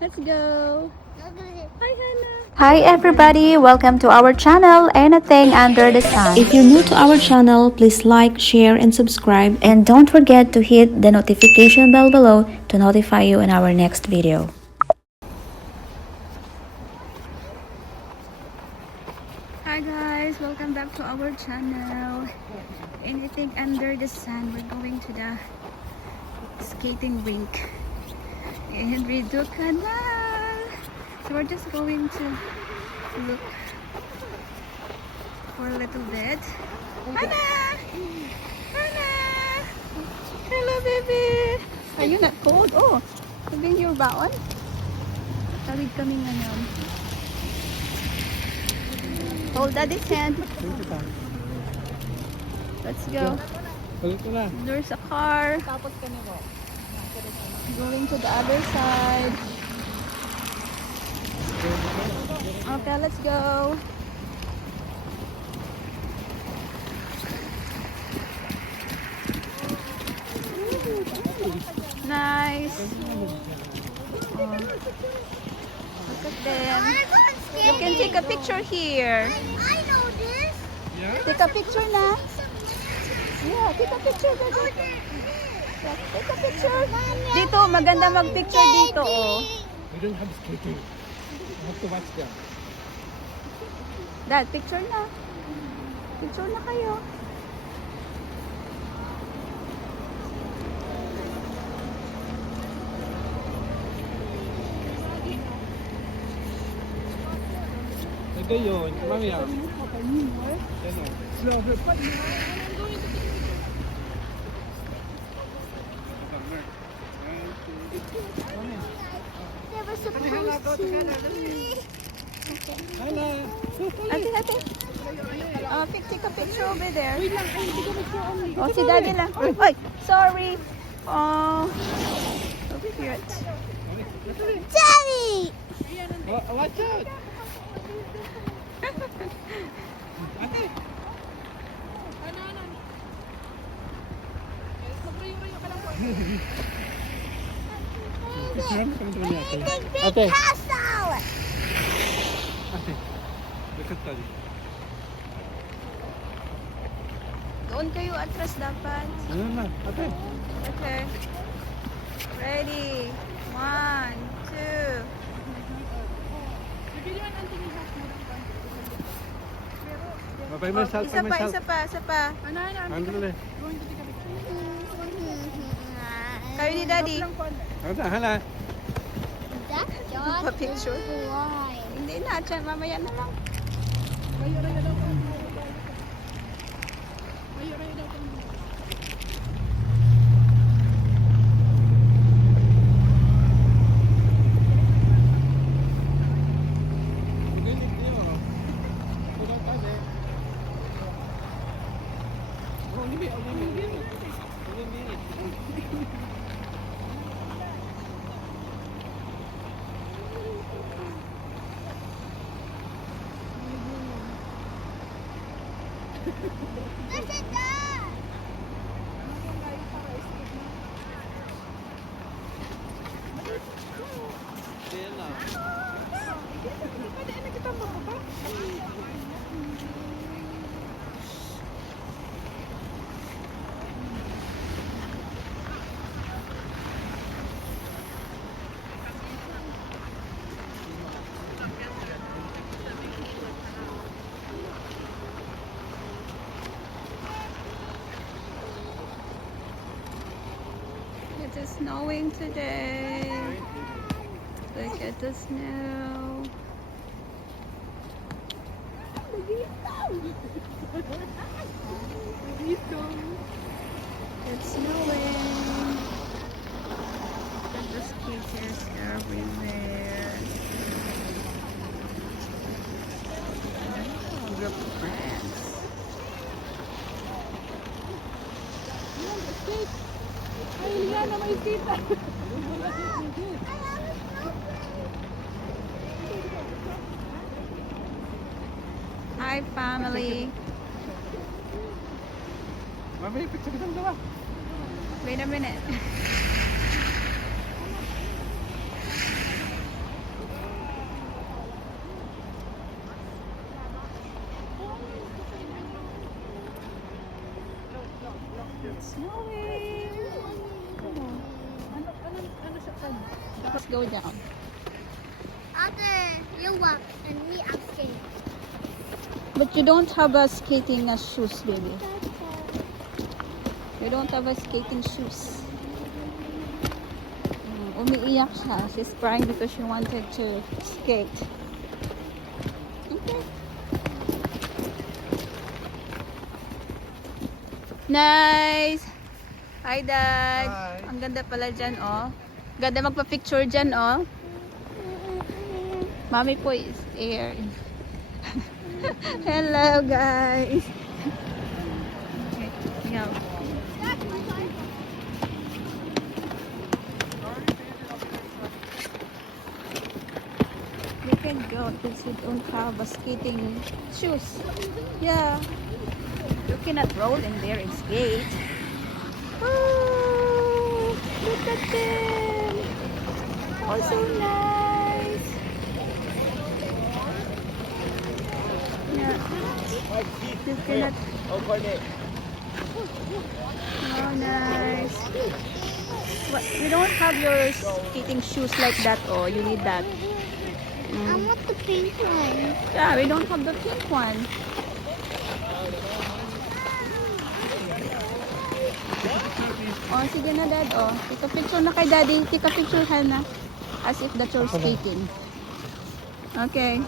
Let's go. Hi, Hannah. Hi everybody, welcome to our channel, Anything Under the Sun. If you're new to our channel, please like, share, and subscribe. And don't forget to hit the notification bell below to notify you in our next video. Hi guys, welcome back to our channel. Anything Under the Sun. We're going to the skating rink in Rideau Canal. So we're just going to look for a little bit. Hannah! Hannah! Hello, baby! Are you not cold? Oh, sabihin yung baon. Tawid kaming ano. Hold daddy's hand. Let's go. There's a car. Going to the other side. Okay, let's go. Nice. Oh. Look at them. You can take a picture here. I know this. Take a picture na. Yeah, take a picture, baby. Yeah, take a picture. Dito, maganda mag-picture dito, oh. We don't have skating. You have to watch them. Dad, picture na. Picture na kayo. Ito yun. Mamaya. Yan o. They were supposed to. Hala. Ate, ate. Take a picture over there. Oh, si Daddy lang. Oy, sorry. Oh, so cute. Daddy! Watch out. Big Okay. castle! Look at that. Doon kayo atras dapat. Ano na? Ate. Okay. Ready. 1, 2. Mabay mo sa Isa pa, isa pa, isa pa. Andale. Kayo ni Daddy. Hala, hala. That's Pa-picture. why. Hindi na, tiyan. Mamaya na lang. Look at that! It is snowing today. Look at the snow. It's snowing. Look at the skaters everywhere. Hi, family. Mami, picture kita dalawa. Wait a minute. snowing. Let's go down. Other, you walk and me I'm skating. But you don't have a skating shoes, baby. You don't have a skating shoes. Umiiyak siya. She's crying because she wanted to skate. Okay. Nice! Hi, Dad! Hi. Ang ganda pala dyan, oh. Ganda magpa-picture dyan, oh. Mommy po is here. Hello, guys! Okay, yeah. We can go because we don't have a skating shoes. Yeah. You cannot roll in there and skate. Oh, look at them. Oh, so nice. Yeah. You cannot. Oh, nice. What? We don't have your skating shoes like that. Oh, you need that. I want the pink one. Yeah, we don't have the pink one. Oh, sige na, Dad. Oh, take a picture na kay Daddy. Take a picture, Hannah. As if that you're skating. Okay.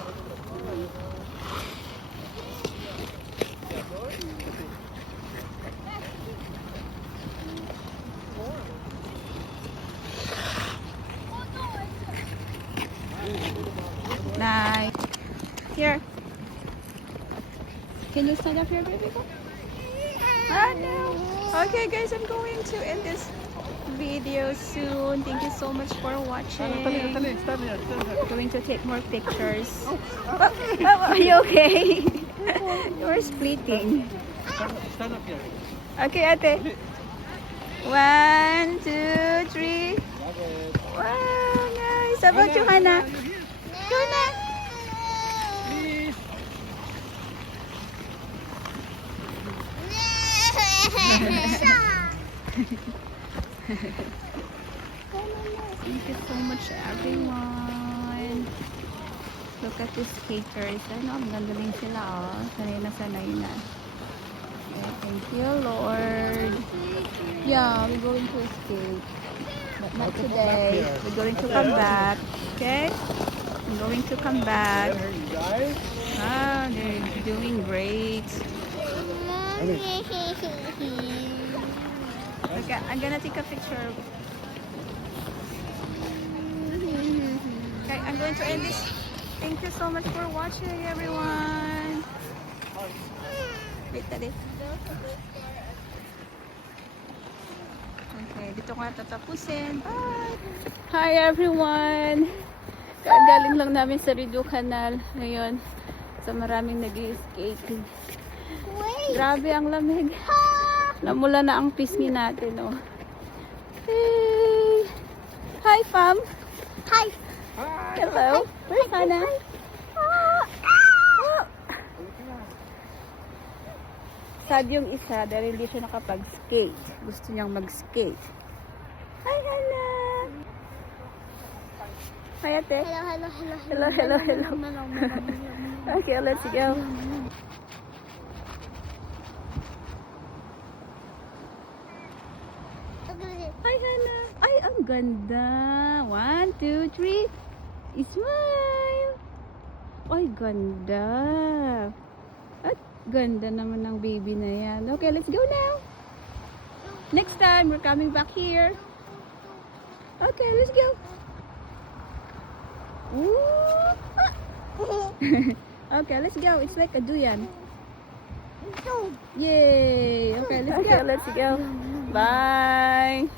Nice. Here. Can you stand up here, baby? Ah, no. Okay, guys, I'm going to end this video soon. Thank you so much for watching. Stand here. I'm going to take more pictures. Are you okay? You're splitting. Stand up here. Okay, ate. 1, 2, 3. Wow, nice. How about you, Hannah? Go na. Please. Thank you so much, everyone. Look at the skaters. Ano, ang ganda din sila, oh. Sanay na. Okay, thank you, Lord. Yeah, we're going to skate. But not today. We're going to come back. Okay? I'm going to come back. There you guys. Ah, they're doing great. Okay, I'm gonna take a picture. Okay, I'm going to end this. Thank you so much for watching, everyone. Wait, Daddy. Okay, dito ko na tatapusin. Bye! Hi, everyone! Galing lang namin sa Rideau Canal ngayon. Sa maraming nag-i-skating. Grabe ang lamig. Namula na ang pisngi natin, oh. Hey! Hi, fam! Hi. Hello! Where's Hannah? Sad yung isa dahil hindi siya nakapag-skate. Gusto niyang mag-skate. Hi, Hannah! Hi, ate. Hello. Okay, let's go. Hi, Hannah. Ay, ang ganda. 1, 2, 3. Smile. Ay, ganda. At ganda naman ng baby na yan. Okay, let's go now. Next time, we're coming back here. Okay, let's go. Ooh. Okay, let's go. It's like a duyan. Yay. Okay, let's go. Bye.